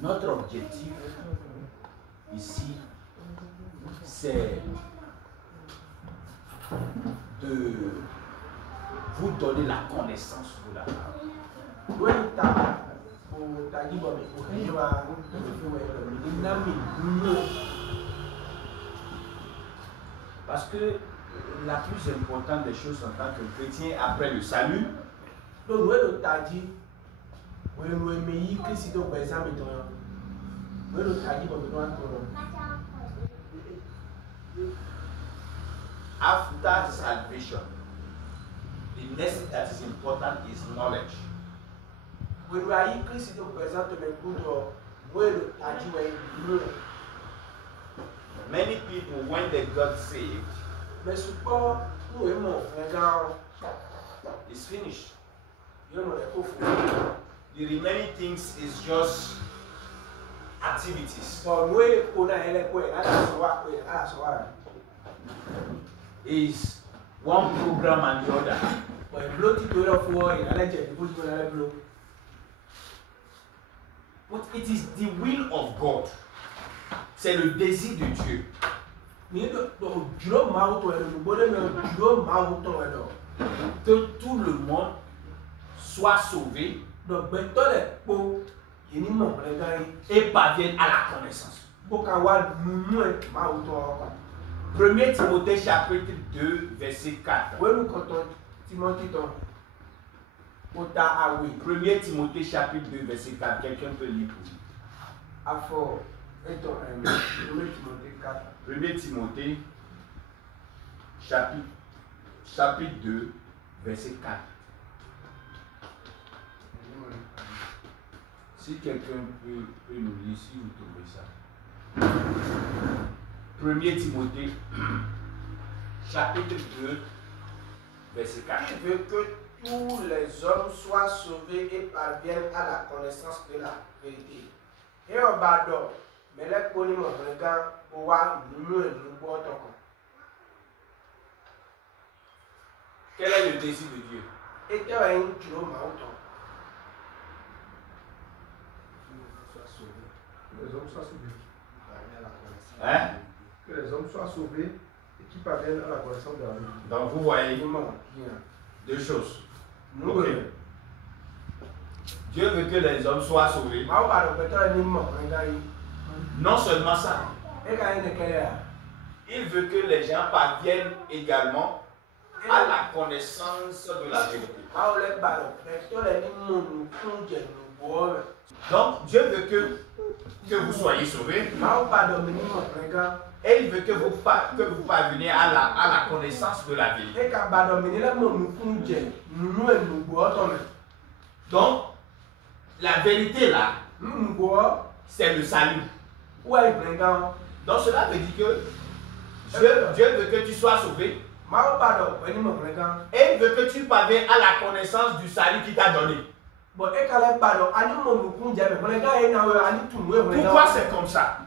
Notre objectif ici, c'est de vous donner la connaissance de la parole. Parce que la plus importante des choses en tant que chrétien après le salut, after salvation, the next thing that is important is knowledge. Many people, when they got saved, it's finished. The remaining things is just activities. Is one program and the other. But it is the will of God. C'est le désir de Dieu que tout le monde soit sauvé et parvienne à la connaissance. 1 Timothée chapitre 2 verset 4. 1 Timothée chapitre 2 verset 4. Quelqu'un peut lire pour lui. 1 Timothée chapitre 2 verset 4. Si quelqu'un peut nous lire, si vous trouvez ça. 1 Timothée chapitre 2 verset 4. Il veut que tous les hommes soient sauvés et parviennent à la connaissance de la vérité. Et au bado, mais les poniments regardent au voir nous. Quel est le désir de Dieu? Et tu as un kilo mauton. Que les hommes soient sauvés. Hein? Que les hommes soient sauvés et qui parviennent à la connaissance de la vérité. Donc vous voyez deux choses. Okay. Dieu veut que les hommes soient sauvés. Non seulement ça. Il veut que les gens parviennent également à la connaissance de la vérité. Donc Dieu veut que vous soyez sauvés. Et il veut que vous parveniez à la connaissance de la vérité. Donc, la vérité là, c'est le salut. Donc cela veut dire que Dieu veut que tu sois sauvé. Et il veut que tu parviennes à la connaissance du salut qu'il t'a donné. Pourquoi c'est comme ça?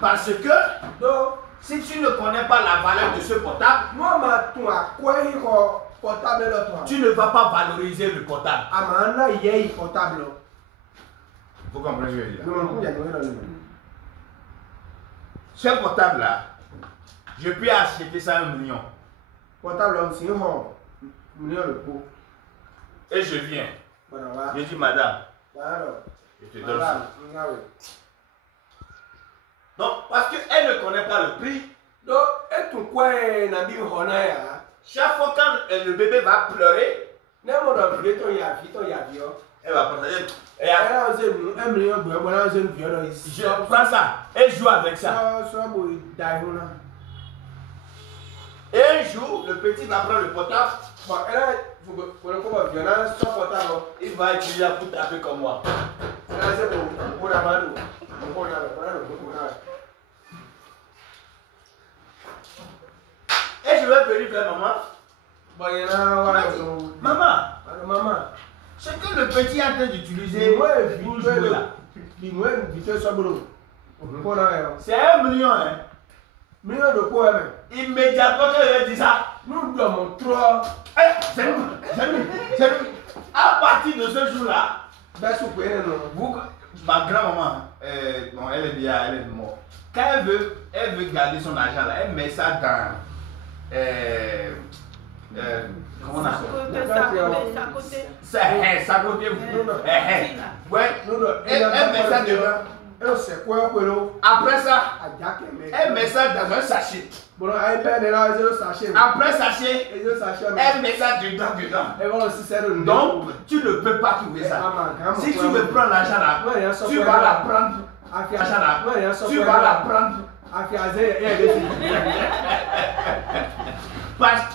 Parce que si tu ne connais pas la valeur de ce portable, tu ne vas pas valoriser le portable. Vous comprenez ce que je veux dire? Ce portable là, je peux acheter ça 1 million. Et je viens. Je dis madame, je te donne ça. Donc, parce qu'elle ne connaît pas le prix. Chaque fois quand le bébé va pleurer, elle va partager. Je prends ça et joue avec ça. Et un jour, le petit va prendre le portable. Il va utiliser pour taper comme moi. Et je vais venir vers maman. Maman, ce que le petit est en train d'utiliser pour jouer là, c'est 1 million. Hein? Immédiatement quand je dis ça, nous dormons trop. C'est lui. À partir de ce jour-là, ma grand-maman, bon, elle est morte. Quand elle veut garder son argent là, elle met ça dans. Comment on appelle ça? Ça côté. Ouais, elle met ça dedans. Après ça, elle met ça dans un sachet. Après sachet, elle met ça dedans. Donc, tu ne peux pas trouver ça. Si tu veux prendre l'argent là, tu vas la prendre. Tu vas la prendre.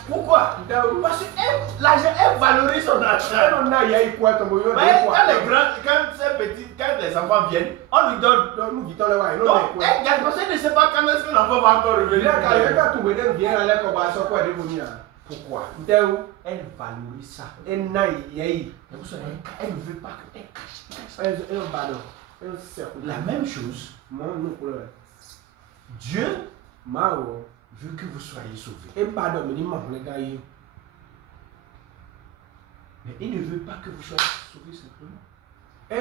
Pourquoi? Parce que l'argent, elle valorise son argent. Quand les enfants viennent, on lui donne. Donc, elle garde parce qu'elle ne sait pas quand est-ce que l'enfant va encore revenir. Pourquoi? Elle valorise ça. Elle ne veut pas qu'elle cache. La même chose. Dieu veut que vous soyez sauvés. Mais il ne veut pas que vous soyez sauvés simplement. Il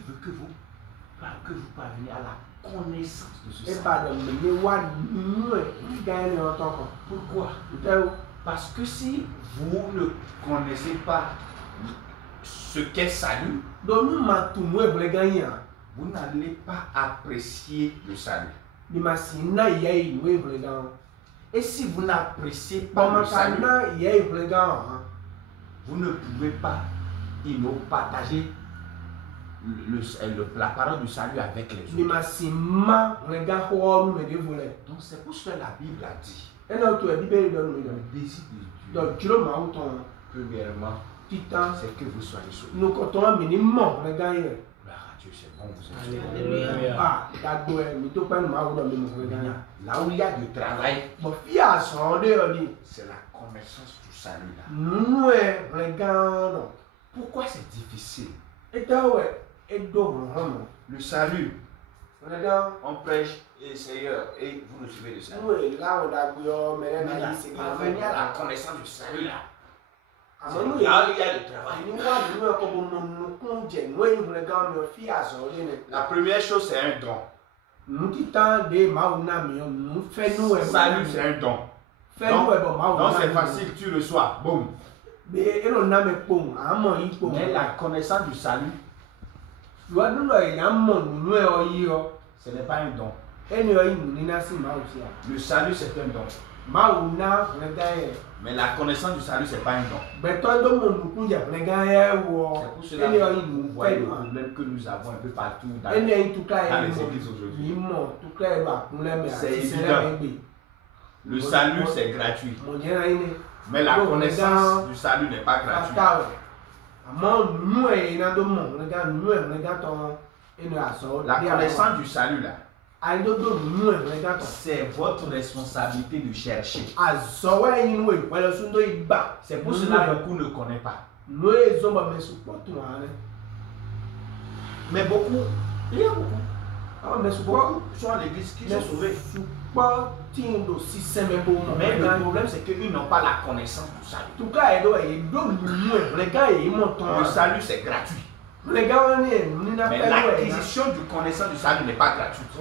veut que vous parveniez à la connaissance de ce salut. Pourquoi? Parce que si vous ne connaissez pas ce qu'est salut, vous n'allez pas apprécier le salut. Et si vous n'appréciez pas le salut, vous ne pouvez pas partager la parole du salut avec les autres. Donc c'est pour cela que la Bible a dit le désir de Dieu, premièrement, c'est que vous soyez sauvés. Dieu, c'est bon, vous êtes sauvés. Là où il y a du travail, c'est la connaissance du salut là. Pourquoi c'est difficile? Le salut, on prêche et Seigneur et vous nous suivez de ça. Parvenir à la connaissance du salut là. Là où il y a le travail. La première chose, c'est un don. Salut, c'est un don. Donc c'est facile, tu reçois. Boum. Mais la connaissance du salut, ce n'est pas un don. Le salut, c'est un don. Mais la connaissance du salut, c'est pas un don. C'est pour cela que vous voyez le problème que nous avons un peu partout dans les églises aujourd'hui. C'est évident. Le salut, c'est gratuit. Mais la connaissance du salut n'est pas gratuite. La connaissance du salut là, c'est votre responsabilité de chercher. C'est pour cela que beaucoup ne connaissent pas. Mais beaucoup, il y a beaucoup sont à l'église qui sont sauvés. Mais le problème c'est qu'ils n'ont pas la connaissance du salut. Le salut c'est gratuit. Mais l'acquisition du connaissance du salut n'est pas gratuite.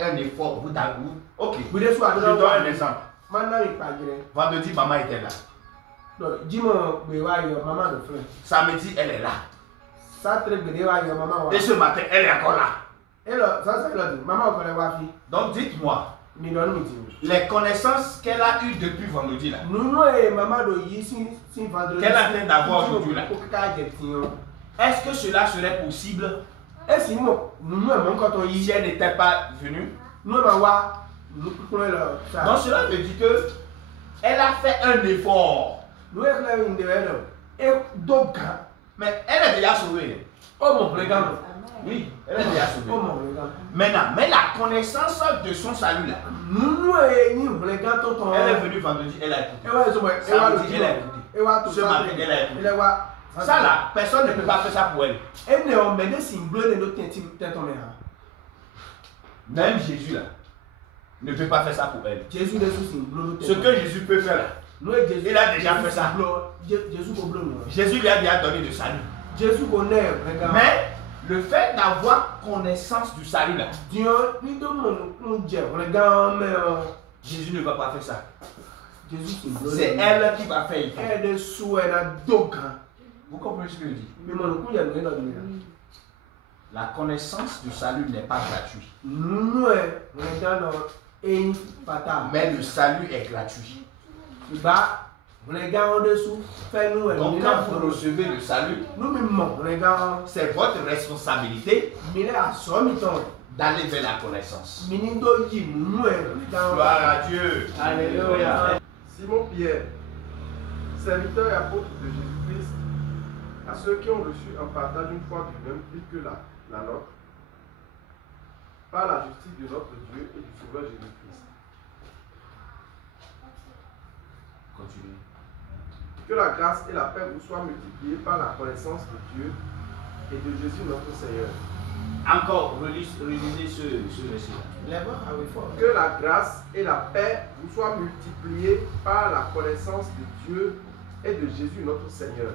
Un effort, vous d'avouez. Ok, je donne un exemple. Vendredi, maman était là. Samedi, elle est là. Et ce matin, elle est encore là. Donc dites-moi, les connaissances qu'elle a eues depuis vendredi là, qu'elle a train d'avoir aujourd'hui là, est-ce que cela serait possible si elle n'était pas venue? Donc cela veut dire que elle a fait un effort. Mais elle est déjà sauvée. Oui, elle est déjà sauvée. Maintenant, mais la connaissance de son salut là, elle est venue vendredi, elle a écouté. Samedi, elle a écouté. Ce matin, elle a écouté. Ça là, personne ne peut pas faire ça pour elle. Même Jésus là ne peut pas faire ça pour elle. Ce que Jésus peut faire là, Il a déjà fait ça. Jésus lui a déjà donné le salut. Mais le fait d'avoir connaissance du salut là, Jésus ne va pas faire ça. C'est elle qui va faire. Vous comprenez ce que je dis? La connaissance du salut n'est pas gratuite. Mais le salut est gratuit. Donc quand vous recevez le salut, c'est votre responsabilité d'aller vers la connaissance. Gloire à Dieu. Alléluia. Simon Pierre, serviteur et apôtre de Jésus-Christ, à ceux qui ont reçu un partage une foi du même vie que la nôtre, par la justice de notre Dieu et du Sauveur Jésus-Christ. Continuez. Que la grâce et la paix vous soient multipliées par la connaissance de Dieu et de Jésus notre Seigneur. Encore, relisez ce verset. Que la grâce et la paix vous soient multipliées par la connaissance de Dieu et de Jésus notre Seigneur.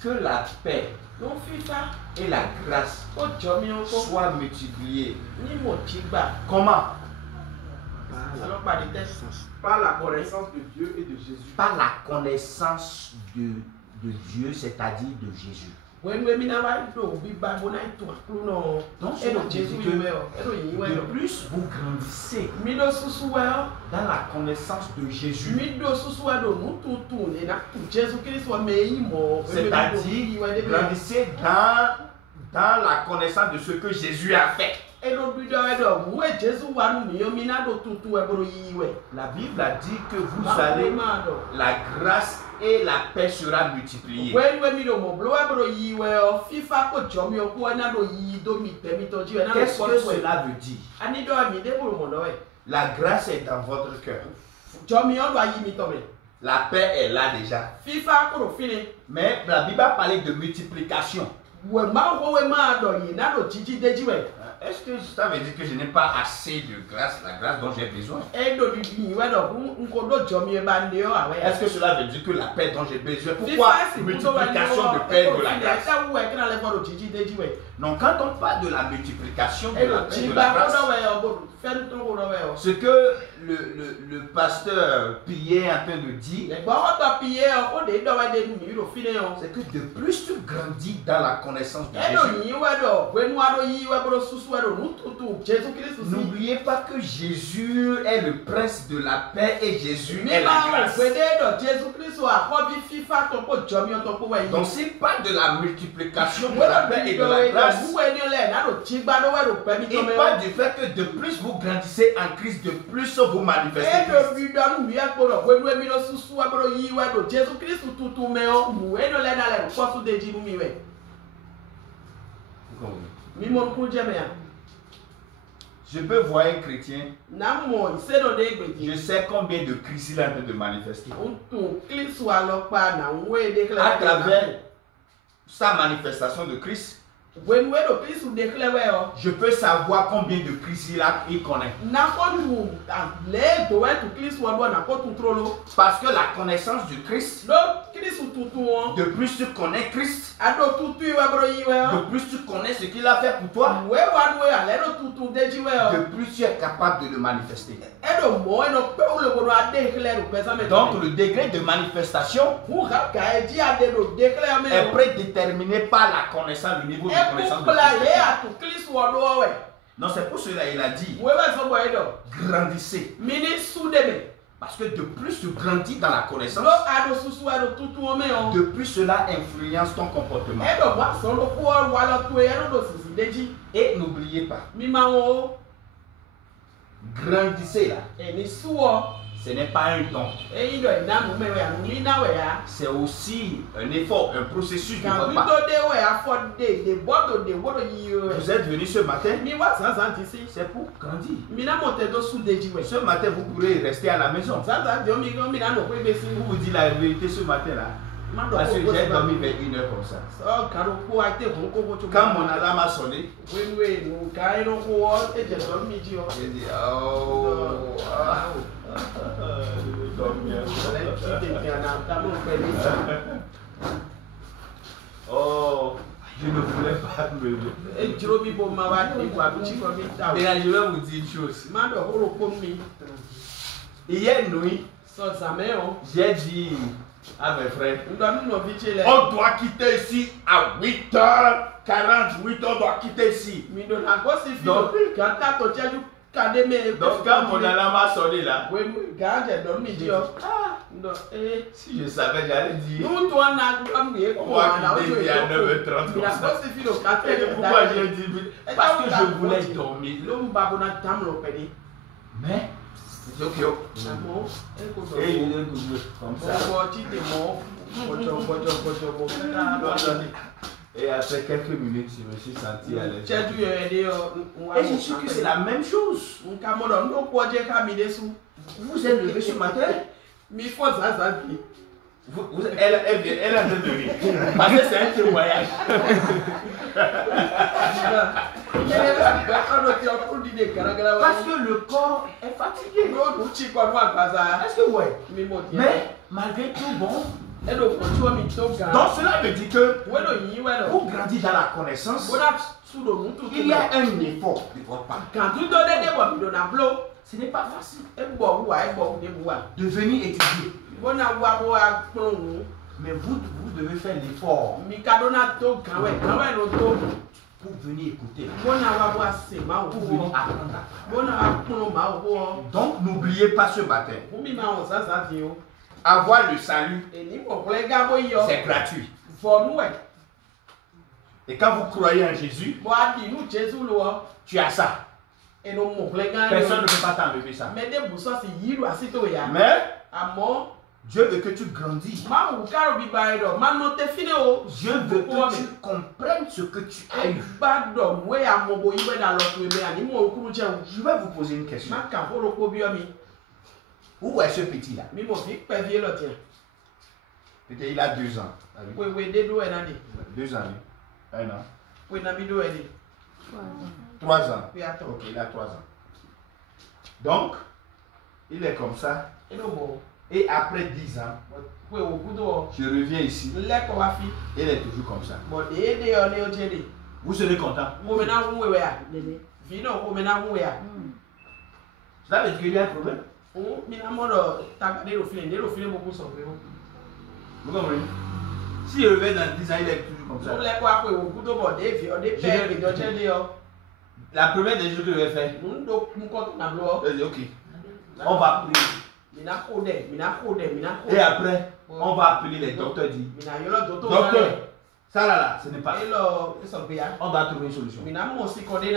Que la paix et la grâce soient multipliées. Comment? Par la connaissance de Dieu et de Jésus. Par la connaissance de Dieu, c'est-à-dire de Jésus. Donc, c'est de plus vous grandissez dans la connaissance de Jésus. C'est-à-dire, grandissez dans la connaissance de ce que Jésus a fait. La Bible a dit que vous allez, la grâce et la paix sera multipliée. Qu'est-ce que cela veut dire? La grâce est dans votre cœur. La paix est là déjà. Mais la Bible a parlé de multiplication. Est-ce que ça veut dire que je n'ai pas assez de grâce, la grâce dont j'ai besoin? Est-ce que cela veut dire que la paix dont j'ai besoin? Pourquoi multiplication de paix de la grâce? Non, quand on parle de la multiplication de la paix de la grâce, ce que le pasteur Pierre est en train de dire, c'est que de plus tu grandis dans la connaissance de Jésus. N'oubliez pas que Jésus est le prince de la paix et Jésus est la grâce. Donc s'il parle de la multiplication de la paix et de la grâce, il parle du fait que de plus vous grandissez en Christ, de plus vous manifestez Christ. Je peux voir un chrétien, je sais combien de Christ il est en train de manifester. À travers sa manifestation de Christ, je peux savoir combien de Christ il connaît. Parce que la connaissance du Christ, de plus tu connais Christ, de plus tu connais ce qu'il a fait pour toi, de plus tu es capable de le manifester. Donc le degré de manifestation est prédéterminé par la connaissance, le niveau de connaissance de Christ. Non, c'est pour cela qu'il a dit grandissez. Parce que de plus tu grandis dans la connaissance, de plus cela influence ton comportement. Et n'oubliez pas, grandissez là. Ce n'est pas un don. C'est aussi un effort, un processus de votre part. Vous êtes venu ce matin, c'est pour grandir. Ce matin, vous pourrez rester à la maison. Vous vous dites la vérité ce matin-là. Parce que j'ai dormi vers 1 heure comme ça. Quand mon alarme a sonné, j'ai dit, Oh, je ne voulais pas me lever. Mais je vais vous dire une chose. Hier nuit, j'ai dit à mes frères, on doit quitter ici à 8h40, on doit quitter ici. Donc quand mon alarme a sonné là, si je savais, j'allais dire on va quitter à 9h30 comme ça. Pourquoi j'ai dit? Parce que je voulais dormir. Mais comme ça. Et après quelques minutes, je me suis senti à l'aise. Et je suis que c'est la même chose. Vous êtes levé ce matin. Elle a de rire. Parce que c'est un témoignage. Parce que le corps est fatigué. Est-ce que ouais? Mais malgré tout, bon. Donc cela me dit que pour grandir dans la connaissance, il y a un effort de votre part. Ce n'est pas facile de venir étudier. Mais vous devez faire l'effort pour venir écouter, pour venir apprendre. Donc n'oubliez pas ce matin. Avoir le salut, c'est gratuit. Et quand vous croyez en Jésus, tu as ça. Personne ne peut pas t'enlever ça. Mais Dieu veut que tu grandisses. Dieu veut que tu comprennes ce que tu as eu. Je vais vous poser une question. Où est ce petit là? Peut-être il a 2 ans. 2 ans. 1 an. 3 ans. Ok, il a 3 ans. Donc, il est comme ça. Et après 10 ans, je reviens ici. Il est toujours comme ça. Vous serez content. Ça veut dire qu'il y a un problème. Vous comprenez? Si je reviens dans 10 ans, il est toujours comme ça. La première des choses que je vais faire, je vais dire ok, on va prier. Et après, on va appeler les docteurs dit, docteur, ça là, ce n'est pas. On va trouver une solution.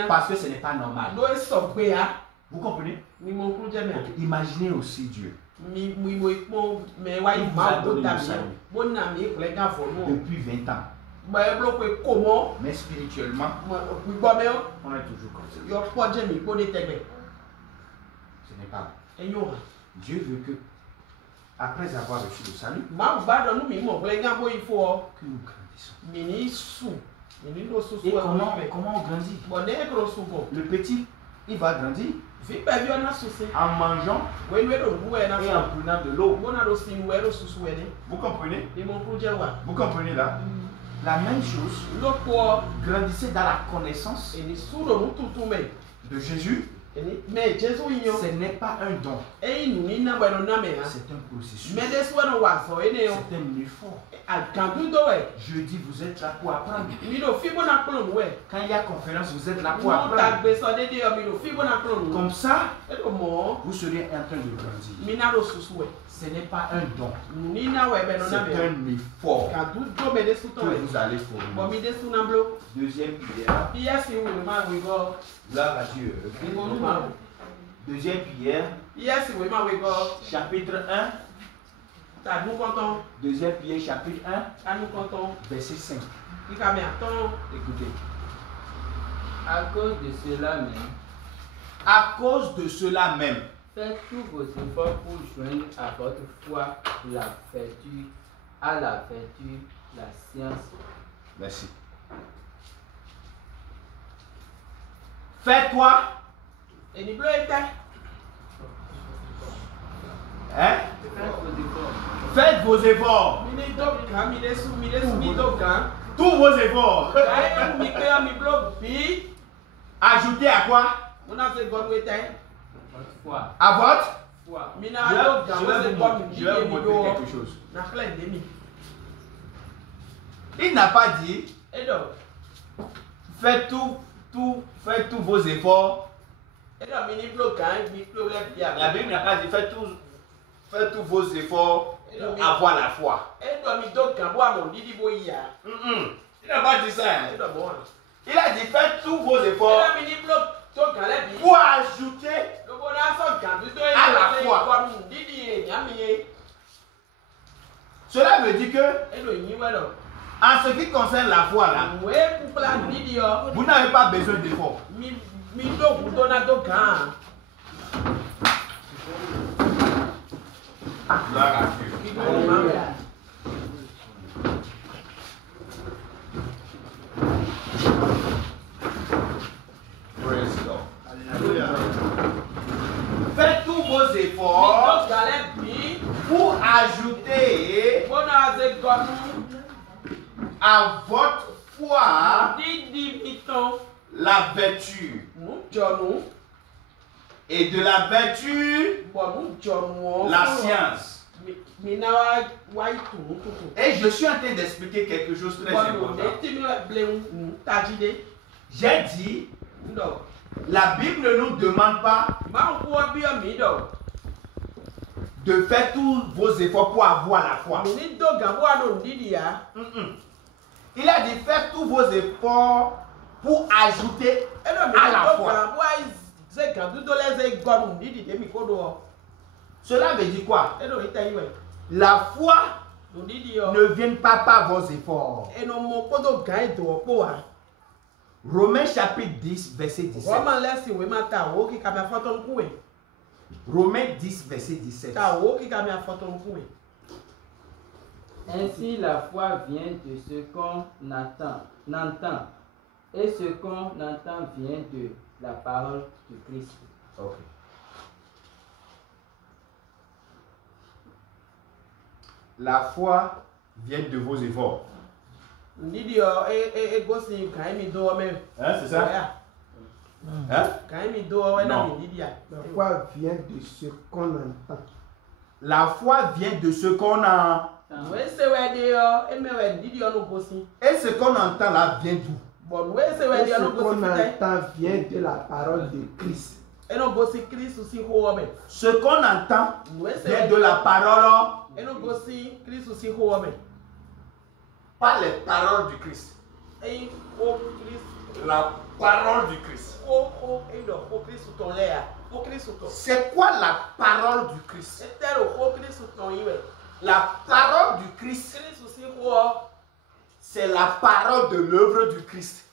Parce que ce n'est pas normal. Vous comprenez? Okay. Imaginez aussi Dieu. Il vous a donné le salut depuis 20 ans. Mais spirituellement, on est toujours comme ça. Ce n'est pas bon. Dieu veut que, après avoir reçu le salut, que nous grandissons. Et comment on grandit? Le petit, il va grandir en mangeant et en prenant de l'eau. Vous comprenez? Vous comprenez là? La même chose, grandissez dans la connaissance de Jésus. Ce n'est pas un don. C'est un processus. C'est un effort. Je dis, vous êtes là pour apprendre. Quand il y a conférence, vous êtes là pour apprendre. Comme ça, vous serez en train de grandir. Ce n'est pas un don. C'est un effort que vous allez fournir. Deuxième prière. Gloire à Dieu. Deuxième prière. Chapitre 1. Deuxième prière, chapitre 1. Verset 5. Écoutez. À cause de cela même. À cause de cela même. Faites tous vos efforts pour joindre à votre foi la vertu, à la vertu, la science. Merci. Fais quoi? Hein? Faites vos efforts. Tous vos efforts. Ajoutez à quoi? À votre? Je vais vous montrer quelque chose. Il n'a pas dit faites tous vos efforts. La Bible n'a pas dit faites tous vos efforts pour avoir la foi. Il n'a pas dit ça. Il a dit faites tous vos efforts pour ajouter à la foi. Cela veut dire que en ce qui concerne la foi là, vous n'avez pas besoin d'efforts. Faites tous vos efforts pour ajouter à votre foi la vertu. Et de la vertu, la science. Et je suis en train d'expliquer quelque chose de très important. J'ai dit, la Bible ne nous demande pas de faire tous vos efforts pour avoir la foi. Il a dit faire tous vos efforts pour ajouter à la foi. Cela veut dire quoi? La foi ne vient pas par vos efforts. Romains chapitre 10, verset 17. Romains 10, verset 17. Ainsi, la foi vient de ce qu'on entend, et ce qu'on entend vient de la parole du Christ. Ok. La foi vient de vos efforts. Hein, c'est ça? Hein? Non. La foi vient de ce qu'on entend. La foi vient de ce qu'on a. Et ce qu'on entend là vient d'où? Et ce qu'on entend vient de la parole de Christ. Ce qu'on entend vient de la parole. Pas les paroles du Christ. La parole du Christ. C'est quoi la parole du Christ? La parole du Christ, c'est la parole de l'œuvre du Christ.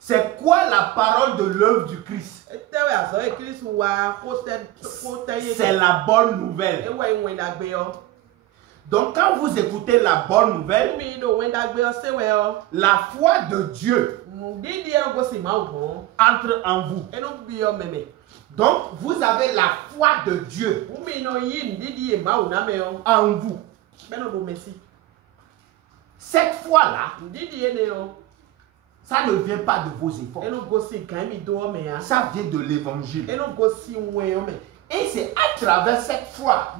C'est quoi la parole de l'œuvre du Christ? C'est la bonne nouvelle. Donc quand vous écoutez la bonne nouvelle, la foi de Dieu entre en vous. Donc vous avez la foi de Dieu en vous. Cette foi-là, ça ne vient pas de vos efforts. Ça vient de l'évangile. Et c'est à travers cette foi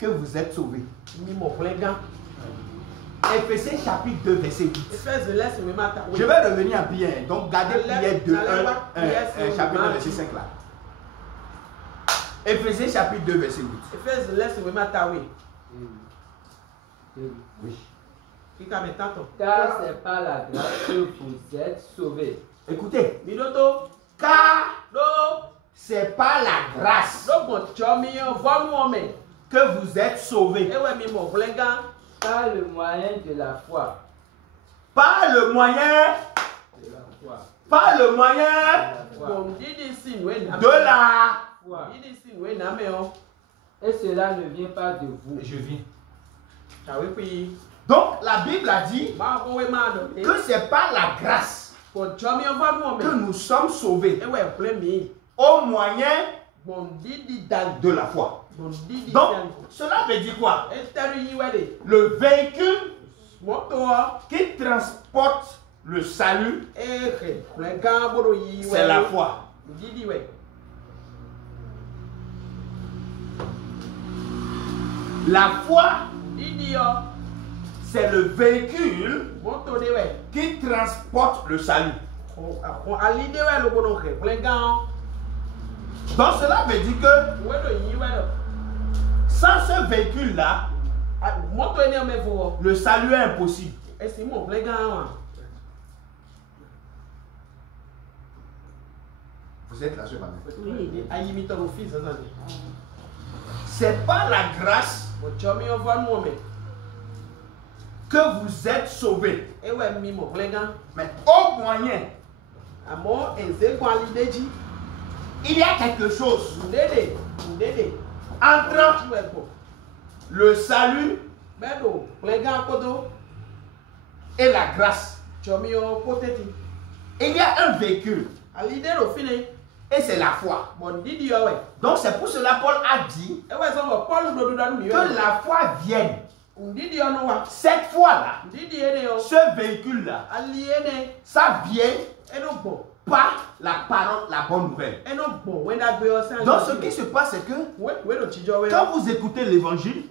que vous êtes sauvés. Éphésiens chapitre 2, verset 8. Je vais revenir à Pierre. Donc gardez Pierre 2, chapitre 2, verset 5 là. Éphésiens chapitre 2, verset 8. Oui. Car c'est par la grâce que vous êtes sauvés. Écoutez. Car c'est par la grâce que vous êtes sauvés. Par le moyen de la foi. Par le moyen de la foi. Par le moyen de la foi. Et cela ne vient pas de vous. Je viens. Donc la Bible a dit que c'est par la grâce que nous sommes sauvés. au moyen de la foi. Donc, cela veut dire quoi? Le véhicule qui transporte le salut, c'est la foi. La foi, c'est le véhicule qui transporte le salut. Donc cela veut dire que sans ce véhicule-là, le salut est impossible. Vous êtes là, sur ma. C'est pas la grâce que vous êtes sauvés. Mais au moyen, il y a quelque chose entre le salut et la grâce. Il y a un véhicule et c'est la foi. Donc c'est pour cela Paul a dit que la foi vienne. Cette foi-là, ce véhicule-là, ça vient par la parole, la bonne nouvelle. Donc ce qui se passe, c'est que quand vous écoutez l'évangile,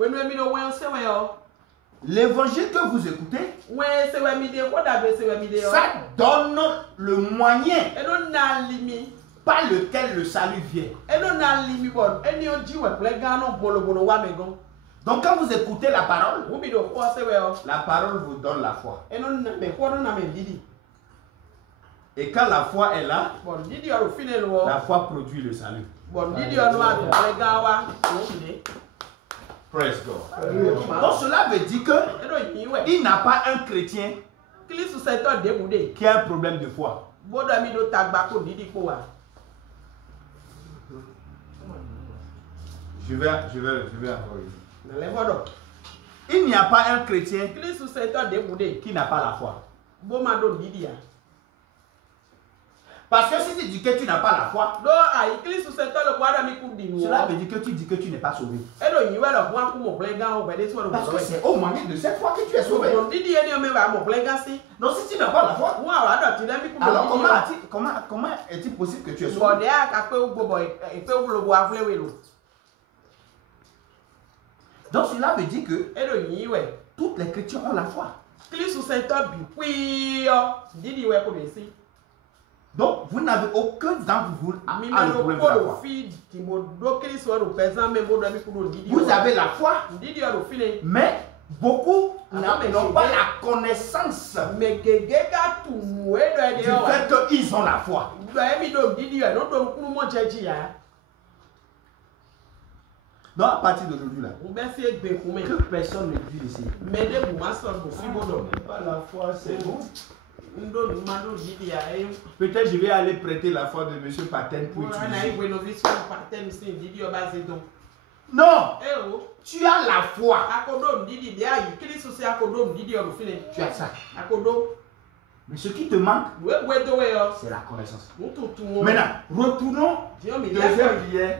l'évangile que vous écoutez, ça donne le moyen par lequel le salut vient. Donc quand vous écoutez la parole vous donne la foi. Et quand la foi est là, la foi produit le salut. Praise God. Donc cela veut dire que il n'a pas un chrétien qui a un problème de foi. Je vais encore. Il n'y a pas un chrétien qui n'a pas la foi. Parce que si tu dis que tu n'as pas la foi, cela veut dire que tu dis que tu n'es pas sauvé. Parce que c'est au moyen de cette foi que tu es sauvé. Donc si tu n'as pas la foi, alors comment est-il possible que tu es sauvé? Donc cela veut dire que toutes les chrétiens ont la foi. Donc vous n'avez aucun d'entre vous a le problème de la foi. Vous avez la foi, mais beaucoup n'ont pas la connaissance du fait qu'ils ont la foi. Donc à partir d'aujourd'hui là, que personne ne dit ici. Pas la foi, c'est bon. Peut-être je vais aller prêter la foi de M. Paten pour utiliser. Non! Tu as la foi. Tu as ça. Mais ce qui te manque, c'est la connaissance. Maintenant, retournons deuxième prière,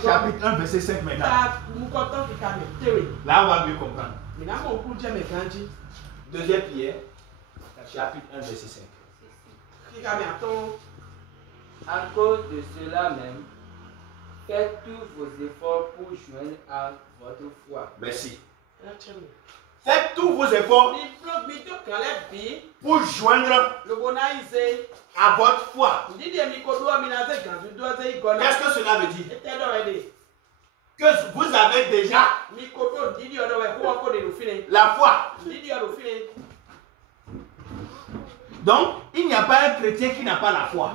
chapitre 1, verset 5 maintenant. Là, on va mieux comprendre. Deuxième prière, chapitre 1, verset 5. À cause de cela même, faites tous vos efforts pour joindre à votre foi. Merci. Faites tous vos efforts pour joindre à votre foi. Qu'est-ce que cela veut dire? Que vous avez déjà la foi. Donc, il n'y a pas un chrétien qui n'a pas la foi.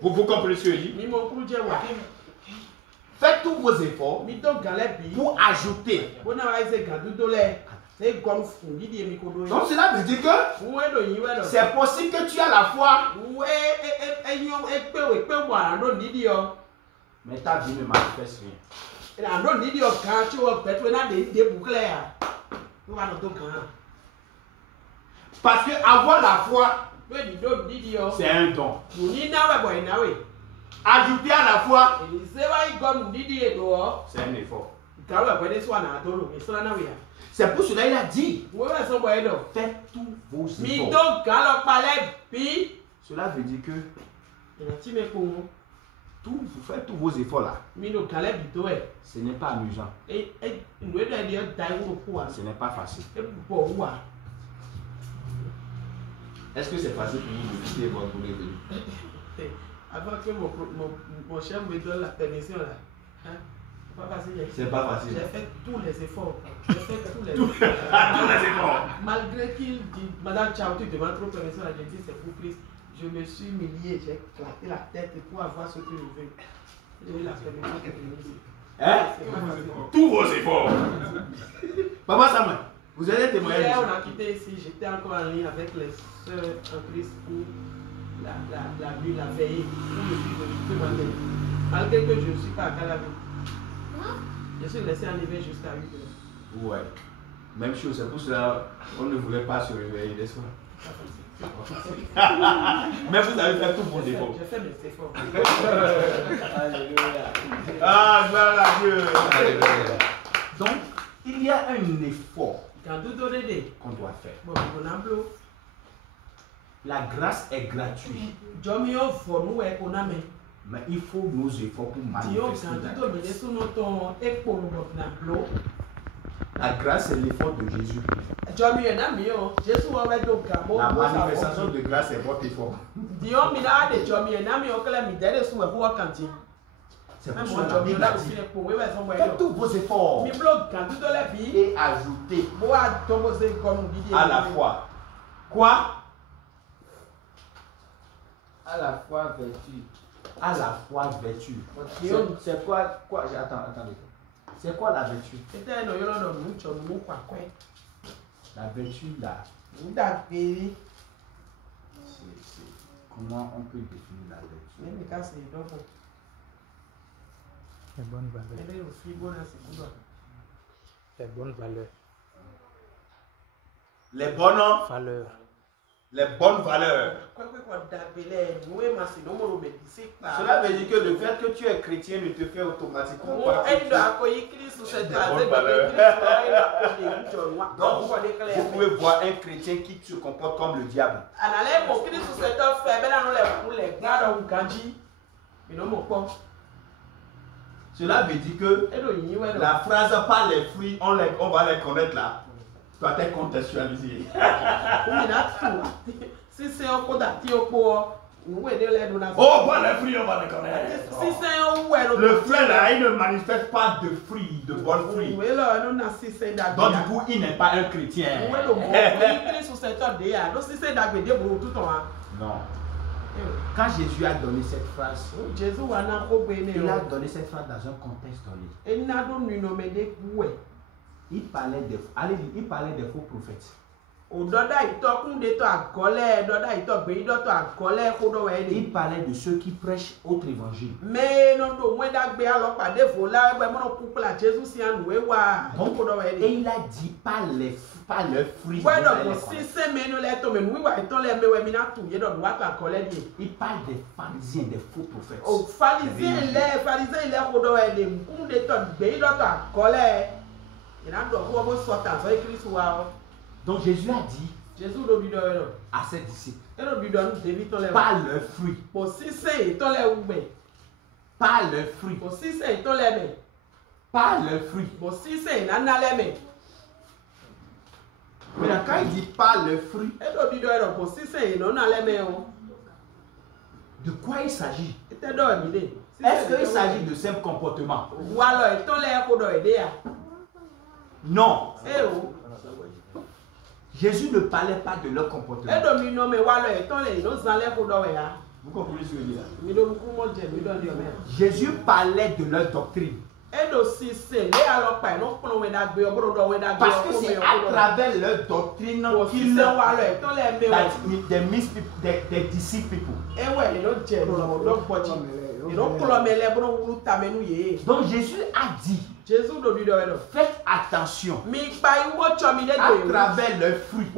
Vous comprenez ce que je dis? Faites tous vos efforts pour ajouter. Donc cela veut dire que c'est possible que tu as la foi, mais ta vie ne manifeste rien. Parce que avoir la foi C'est un don. Ajouter à la foi, c'est un effort. C'est pour cela qu'il a dit, faites tous vos efforts. Cela veut dire que vous faites tous vos efforts là. Ce n'est pas amusant. Ce n'est pas facile. Est-ce que c'est facile pour vous de quitter votre boulot? Avant que mon chef me donne la permission là. Hein? C'est pas facile. J'ai fait tous les efforts. Malgré qu'il dit, Madame Chao, tu demandes trop permission, j'ai dit c'est pour Christ. Je me suis humilié, j'ai éclaté la tête pour avoir ce que je veux. J'ai eu la permission de venir ici. Hein? Tous vos efforts. Papa Samuel, vous allez témoigner. Hier, on a quitté ici, j'étais encore en ligne avec les sœurs en Christ pour la nuit, la veillée, pour le but de matin. Malgré que je ne suis pas à Calabi. Je suis laissé en hiver jusqu'à 8 heures. Ouais. Même chose, c'est pour cela qu'on ne voulait pas se réveiller des soirs. Mais vous avez fait tout vos efforts. J'ai fait mes efforts. Alléluia. Ah, gloire à Dieu. Alléluia. Donc, il y a un effort qu'on doit faire. La grâce est gratuite. Mais il faut nos efforts pour manifester la grâce est l'effort de Jésus. La manifestation de grâce est votre effort. C'est pour ça que la Bible dit, faites tous vos efforts et ajoutez à la foi. Quoi? À la foi, vertu. À la foi, vertu. C'est quoi? Attendez. C'est quoi la vertu? La vertu là. Comment on peut définir la vertu? Les bonnes valeurs. Les bonnes valeurs. Les bonnes valeurs. Les bonnes valeurs. Cela veut dire que le fait que tu es chrétien ne te fait automatiquement pas. Donc, vous pouvez voir un chrétien qui se comporte comme le diable. Cela veut dire que la phrase par les fruits, on va les connaître là. Doit être contextualisé. Si c'est un peu d'actif, oh, bon, les fruits, on va les connaître. Le fruit là, il ne manifeste pas de fruits, de bons fruits. Donc, du coup, il n'est pas un chrétien. Non. Quand Jésus a donné cette phrase, il a donné cette phrase dans un contexte donné. Il parlait des faux prophètes. Il parlait de ceux qui prêchent autre évangile. Et il a dit pas les fruits. Il parle des pharisiens, des faux prophètes. Donc Jésus a dit à ses disciples, pas le fruit. Pas le fruit. Pas le fruit. Maintenant, quand il dit pas le fruit, de quoi il s'agit? Est-ce qu'il s'agit de simple comportement? Non. Jésus ne parlait pas de leur comportement. Vous comprenez ce que je veux dire? Jésus parlait de leur doctrine. Parce que c'est à travers leur doctrine qu'ils des disciples people. Donc Jésus a dit, faites attention à travers leurs fruits.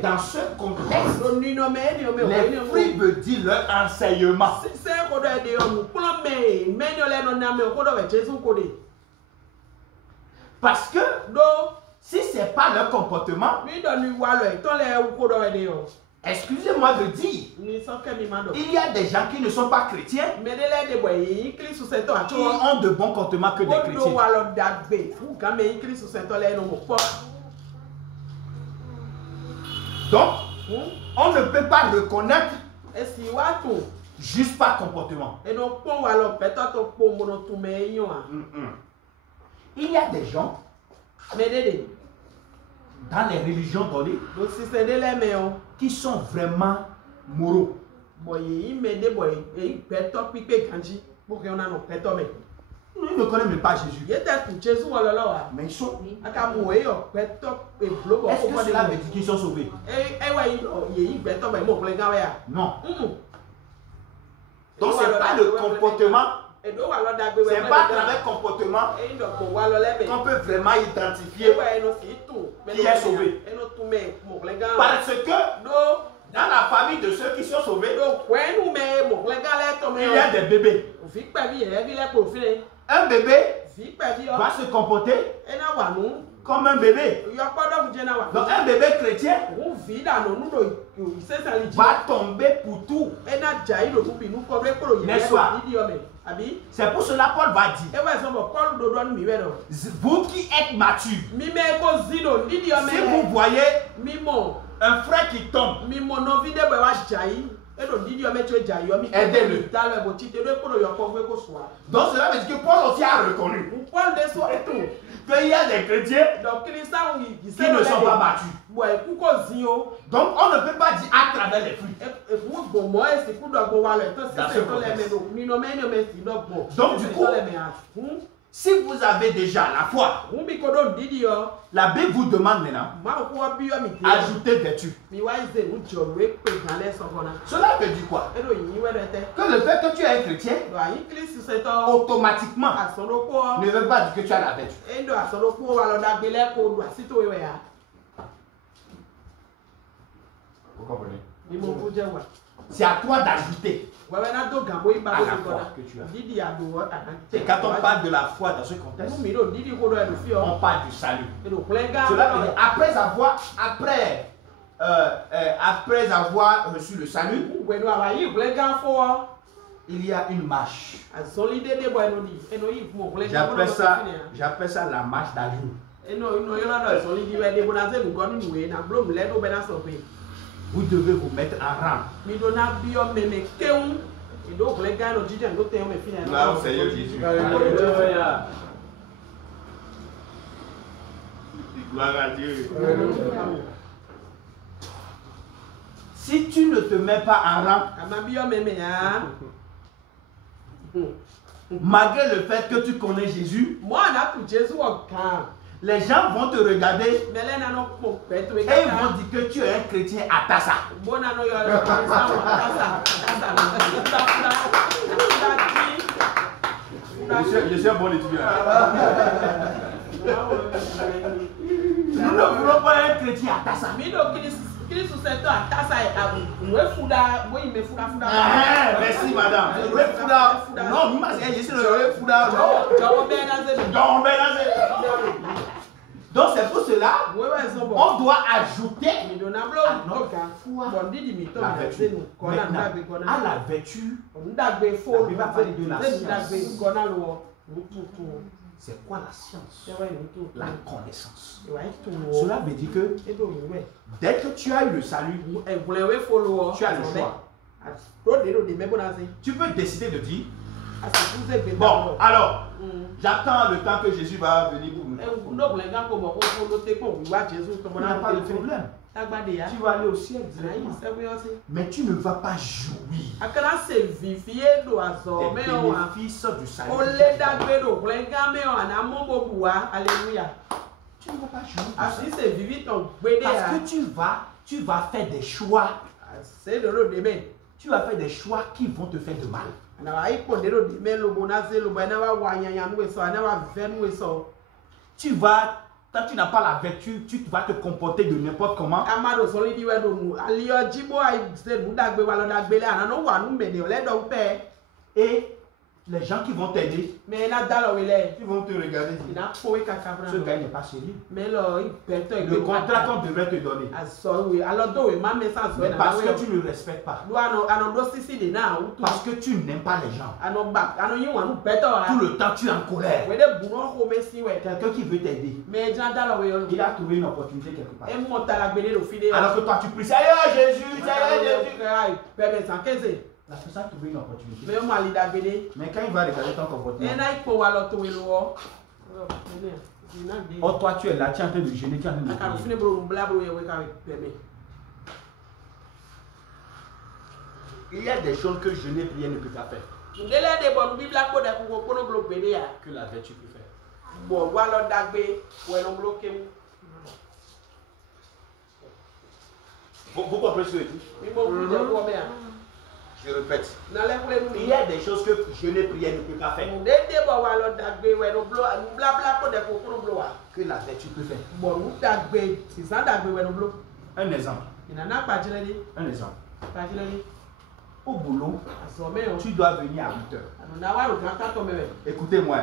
Dans ce contexte, les fruits veut dire leur enseignement. Parce que si ce n'est pas leur comportement, excusez-moi de dire, il y a des gens qui ne sont pas chrétiens, qui ont de bons comportements que des chrétiens. Donc, on ne peut pas reconnaître juste par comportement. Il y a des gens dans les religions données qui sont vraiment moraux. Ils ne connaissent même pas Jésus. Mais ils sont. Est-ce que cela veut dire qu'ils sont sauvés? Non. Donc ce n'est pas le comportement. C'est pas à travers le comportement qu'on peut vraiment identifier qui est sauvé. Parce que dans la famille de ceux qui sont sauvés, il y a des bébés. Un bébé va se comporter comme un bébé. Donc un bébé chrétien va tomber pour tout. N'est-ce pas? C'est pour cela Paul va dire, vous qui êtes matures, si vous voyez un frère qui tombe, aidez-le. Donc cela veut dire que Paul aussi a reconnu qu'il y a des chrétiens qui ne sont pas matures. Donc on ne peut pas dire à travers les fruits. Donc du coup, si vous avez déjà la foi, la Bible vous demande maintenant ajouter vertu. Cela veut dire quoi? Que le fait que tu es un chrétien, automatiquement, ne veut pas dire que tu as la vertu. Vous comprenez? C'est à toi d'ajouter à la foi que tu as. Et quand on parle de la foi dans ce contexte, on parle du salut. Cela veut dire, après avoir reçu le salut, il y a une marche. J'appelle ça la marche d'ajout. Vous devez vous mettre en rang. Gloire au Seigneur Jésus. Gloire à Dieu. Si tu ne te mets pas en rang, malgré le fait que tu connais Jésus, les gens vont te regarder et ils vont dire que tu es un chrétien à Tassa. Je suis un bon étudiant. Nous ne voulons pas un chrétien à Tassa. Merci madame. Non, je suis le Fouda. Donc c'est pour cela on doit ajouter à notre foi la vertu. Maintenant, à la vertu, la Bible va parler de la science. C'est quoi la science? La connaissance. Cela veut dire que dès que tu as eu le salut, tu as le choix. Tu peux décider de dire, bon, alors, j'attends le temps que Jésus va venir pour nous. On n'a pas de problème. Tu vas aller au ciel directement. Mais tu ne vas pas jouir des bénéfices du salut. Tu ne vas pas jouir. Parce que tu vas faire des choix. tu vas faire des choix qui vont te faire de mal. Tu vas, quand tu n'as pas la vertu, tu vas te comporter de n'importe comment. Et les gens qui vont t'aider, ils vont te regarder. Ce gars n'est pas sérieux. Le contrat qu'on devrait te donner, mais parce que tu ne le respectes pas, parce que tu n'aimes pas les gens, tout le temps tu es en colère. Quelqu'un qui veut t'aider, il a trouvé une opportunité quelque part. Alors que toi tu pries, Seigneur Jésus, Seigneur Jésus. La personne a trouvé une opportunité. Mais quand il va regarder ton comportement, oh toi tu es là, tu es en train de jeûner, tu es en train de prier. Il y a des choses que jeûner et prier ne peut pas faire. Que la vertu peut faire. Vous comprenez ce que je dis? Je répète, il y a des choses que jeûner prière ne peut pas faire. Que la vertu peut faire. Un exemple. Un exemple. Au boulot, tu dois venir à 8 heures. Écoutez-moi,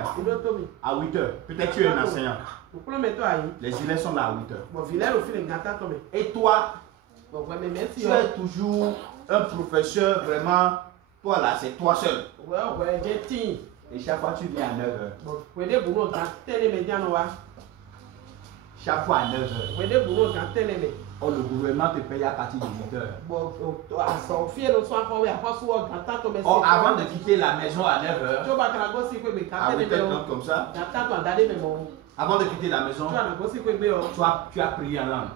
à 8 heures. Peut-être tu es un enseignant. Les élèves sont là à 8 heures. Et toi, tu es toujours un professeur vraiment, toi là, c'est toi seul. Et chaque fois tu viens à 9 heures. Chaque fois à 9 heures. Oh, le gouvernement te paye à partir de 8 heures. Oh, avant de quitter la maison à 9 heures, à 8 heures comme ça, avant de quitter la maison, tu as prié en langue.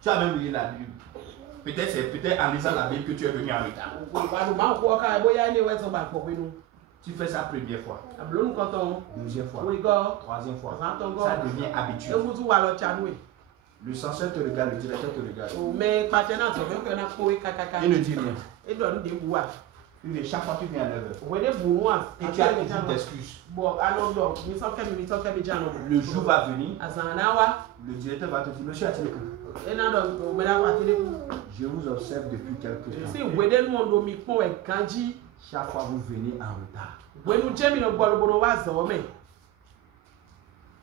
Tu as même lu la Bible. Peut-être c'est en lisant la Bible que tu es venu en retard. Tu fais ça première fois, deuxième fois, troisième fois, ça devient habituel. Le censeur te regarde, le directeur te regarde. Il ne dit rien. Mais chaque fois tu viens à 9 heures. Et tu as toujours d'excuses. Le jour va venir, le directeur va te dire, monsieur Atilekou, je vous observe depuis quelques temps. Chaque fois vous venez en retard.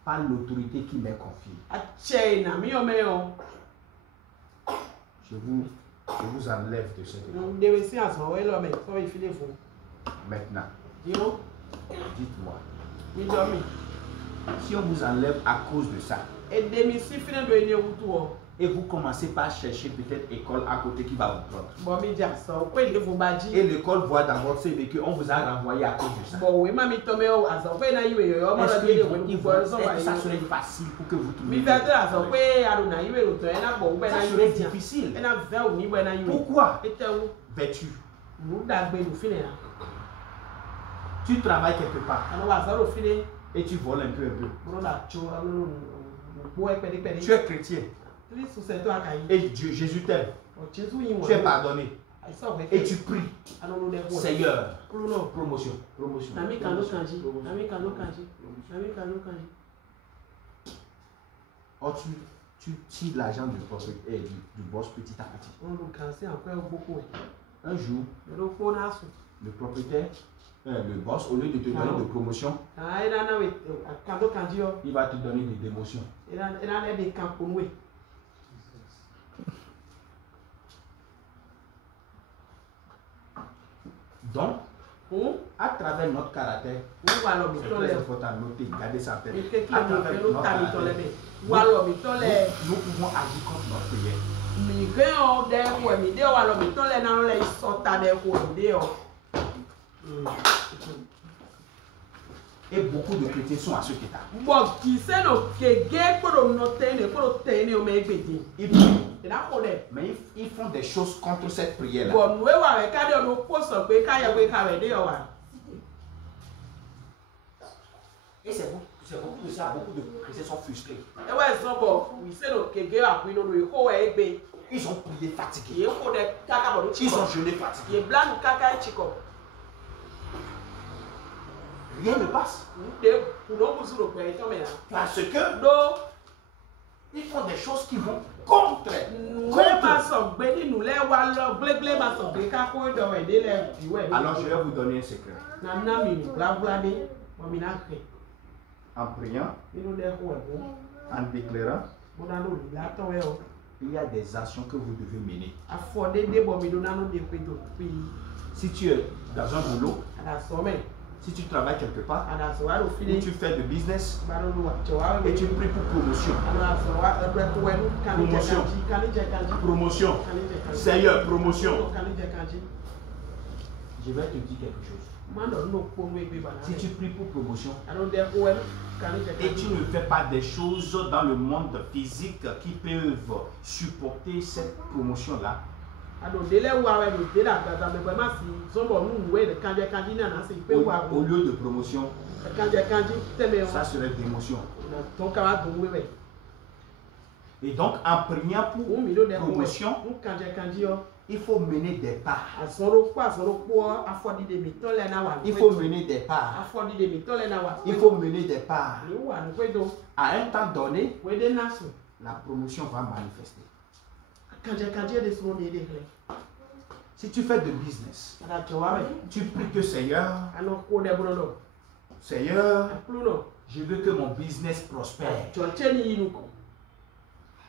Pas l'autorité qui m'est confiée. Je vous enlève de cette école. Maintenant, dites-moi, si on vous enlève à cause de ça, et vous commencez par chercher peut-être école à côté qui va vous prendre. Et l'école voit dans votre CV qu'on vous a renvoyé à cause de ça. Est-ce que ça serait facile pour que vous trouviez? Ça serait difficile. Pourquoi? Vertu. Tu travailles quelque part et tu voles un peu. Tu es chrétien. Et Dieu, Jésus t'aime. Tu es pardonné. Et tu pries. Seigneur, promotion. Oh, tu tires l'argent du boss petit à petit. Un jour, le propriétaire, le boss, au lieu de te donner de promotion, il va te donner des démotions. Donc, à travers notre caractère, c'est très important de noter, garder ça en tête. À travers notre caractère, nous pouvons agir contre notre prière. Et beaucoup de chrétiens sont à ce état. Mais ils font des choses contre cette prière-là. Et C'est beaucoup de ça, beaucoup de chrétiens sont frustrés. Ils ont prié fatigués. Ils ont jeûné fatigués. Rien ne passe. Parce que ils font des choses qui vont contre. Alors je vais vous donner un secret. En priant, en déclarant, il y a des actions que vous devez mener. Si tu es dans un boulot, si tu travailles quelque part, ou tu fais de business, et tu pries pour promotion. Promotion. Promotion. Seigneur, promotion. Je vais te dire quelque chose. Si tu pries pour promotion, et tu ne fais pas des choses dans le monde physique qui peuvent supporter cette promotion-là, au lieu de promotion, ça serait démotion. Et donc, en priant pour promotion, il faut mener des pas. Il faut mener des pas. Il faut mener des pas. À un temps donné, la promotion va manifester. Si tu fais de business, tu pries que Seigneur, je veux que mon business prospère.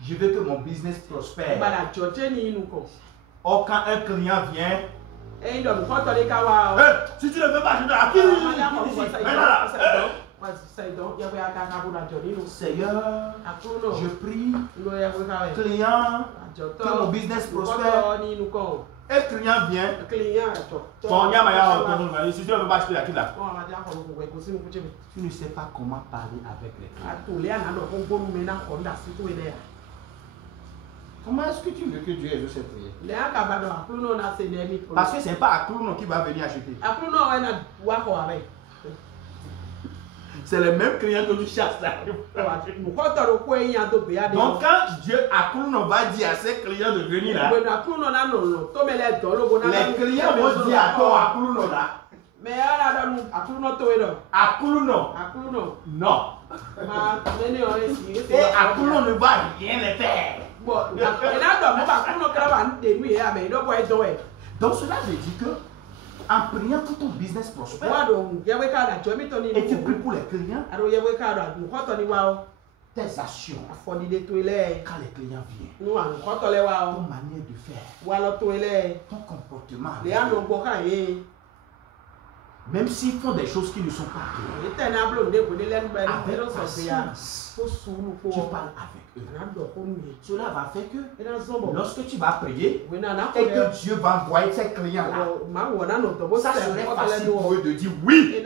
Je veux que mon business prospère. Or, quand un client vient, si tu ne veux pas, je te Seigneur, je prie, client, que mon business prospère. Un client vient, si tu ne veux pas acheter la clé là, tu ne sais pas comment parler avec les clients. Comment est-ce que tu veux que Dieu exauce cette prière? Parce que ce n'est pas Akluno qui va venir acheter. C'est le même client que tu chasses là. Donc quand Dieu Akluno va dire à ses clients de venir là, les clients vont dire à toi Akluno là. Akluno. Non. Et Akluno ne va rien le faire. Donc cela veut dire que en priant pour ton business prospère, et tu pries pour les clients, tes actions, quand les clients viennent, ton manière de faire, ton comportement, même s'ils font des choses qui ne sont pas claires, avec patience, tu parles avec eux. Cela va faire que lorsque tu vas prier et que Dieu va envoyer ces clients-là, ça serait facile pour eux de dire oui.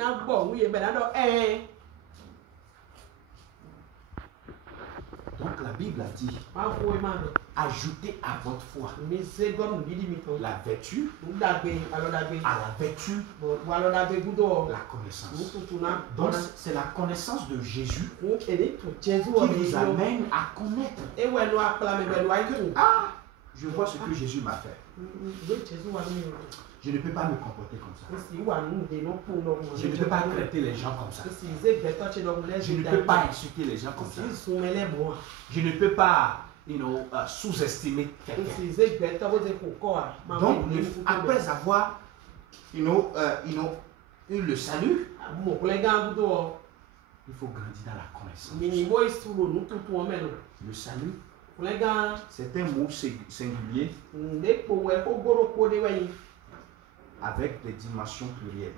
Donc la Bible a dit, ajoutez à votre foi la vertu, à la vertu, la connaissance. Donc c'est la connaissance de Jésus qui vous amène à connaître. Ah, je vois ce que Jésus m'a fait. Je ne peux pas me comporter comme ça. Je ne peux pas traiter les gens comme ça. Je ne peux pas insulter les gens comme ça. Je ne peux pas sous-estimer quelqu'un. Donc, après avoir eu le salut, il faut grandir dans la connaissance. Le salut, c'est un mot singulier avec des dimensions plurielles.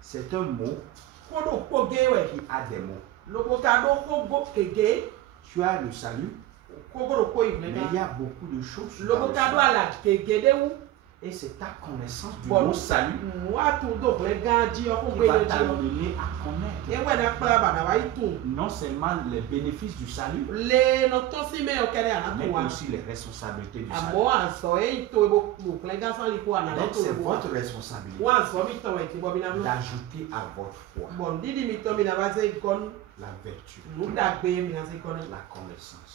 C'est un mot qui a des mots. Tu as le salut, mais il y a beaucoup de choses. Et c'est ta connaissance du mot salut qui va t'amener à connaître non seulement les bénéfices du salut, mais aussi les responsabilités du salut. Donc c'est votre responsabilité d'ajouter à votre foi la vertu, la connaissance.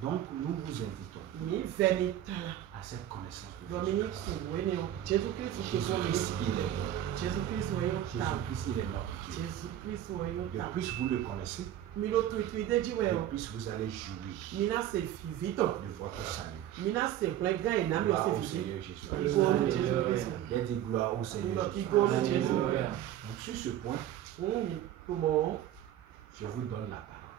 Donc nous vous invitons à cette connaissance de Jésus-Christ. Jésus-Christ, il est bon. Jésus-Christ, il est notre Dieu. De plus vous le connaissez, de plus vous allez jouir de votre salut. Gloire au Seigneur Jésus-Christ. Dites gloire au Seigneur Jésus-Christ. Donc sur ce point, je vous donne la parole.